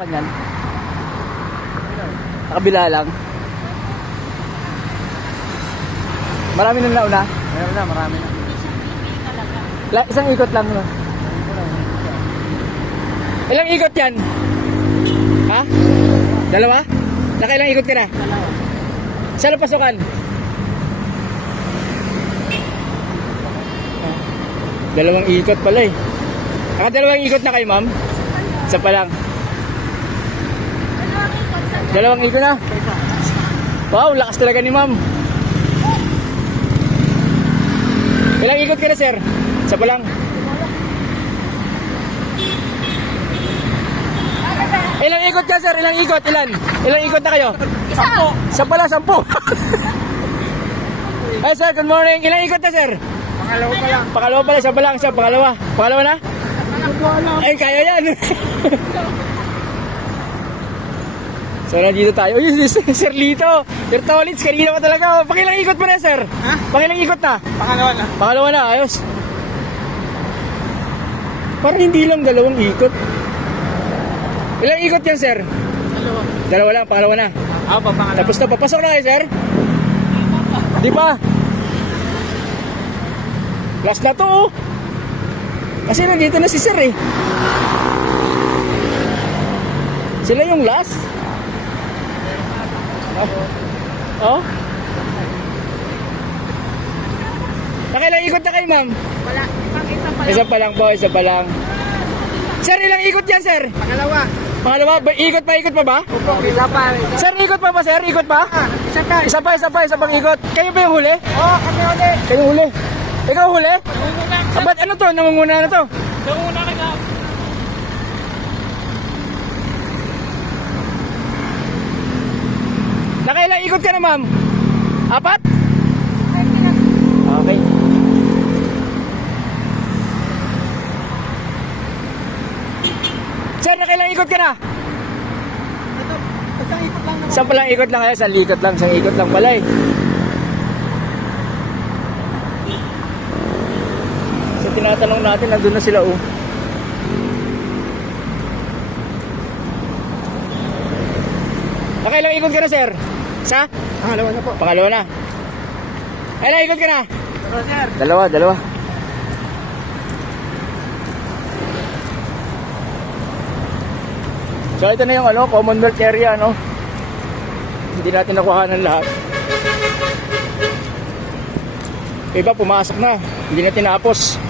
Kanyan. Sa kabila lang. Marami nang nauna? Meron na, marami na. Isang ikot lang. No? Ilang ikot yan? Ha? Dalawa? Nakailang ikot ka na? Dalawa. Saan ang pasukan? Dalawang ikot pala eh. Nakadalawang ikot na kayo, ma'am? Isa pa lang. Dalawang ikot na? Wow, lakas talaga ni ma'am. Ilang ikot ka na, sir? Isa pa lang. Ilang ikot ka, sir? Ilang ikot? Ilang ikot na kayo? 10. Isa pala, 10. Hey, sir, good morning. Ilang ikot na, sir? Pangalawa pa lang. Pangalawa pala, isa pa lang, siya, pangalawa. Pangalawa na? Ay, kaya yan. So, nandito tayo. Uy, Sir Lito. Sir Tolitz, kanina pa talaga. Pakilang ikot pa na, sir? Ha? Pakilang ikot na? Pangalawa na. Pangalawa na, ayos. Parang hindi lang dalawang ikot. Ilang ikot yan, sir? Dalawa. Dalawa lang, pangalawa na. Pangalawa. Tapos na, papasok na kayo, sir? Di pa? Last na to, oh. Kasi nandito na si sir, eh. Sila yung last. Oh? Nakailang ikot na kayo, ma'am? Wala. Isa pa lang po, isa pa lang. Sir, ilang ikot yan, sir? Pangalawa. Pangalawa, ikot pa ba? Opo, isa pa. Sir, ikot pa ba, sir? Ikot pa? Isa pa. Isa pang ikot. Kayo ba yung huli? Oo, kami ulit. Kayo yung huli? Ikaw huli? Ba't ano to? Nangunguna na to? Nangunguna ka na. Nakailang ikot ka na, ma'am? 4? Okay. Sir, nakailang ikot ka na? Isang ikot lang naman. Isang palang ikot lang kaya, isang ikot lang. Isang ikot lang pala eh. So tinatanong natin, nandun na sila oh. Nakailang ikot ka na, sir? Isa? Pangalawa na po. Pangalawa na. Ilang ikot ka na? Dalawa, sir. Dalawa. So ito na yung Commonwealth area, no? Hindi natin nakuha ng lahat. Iba pumasok na, hindi na tinapos.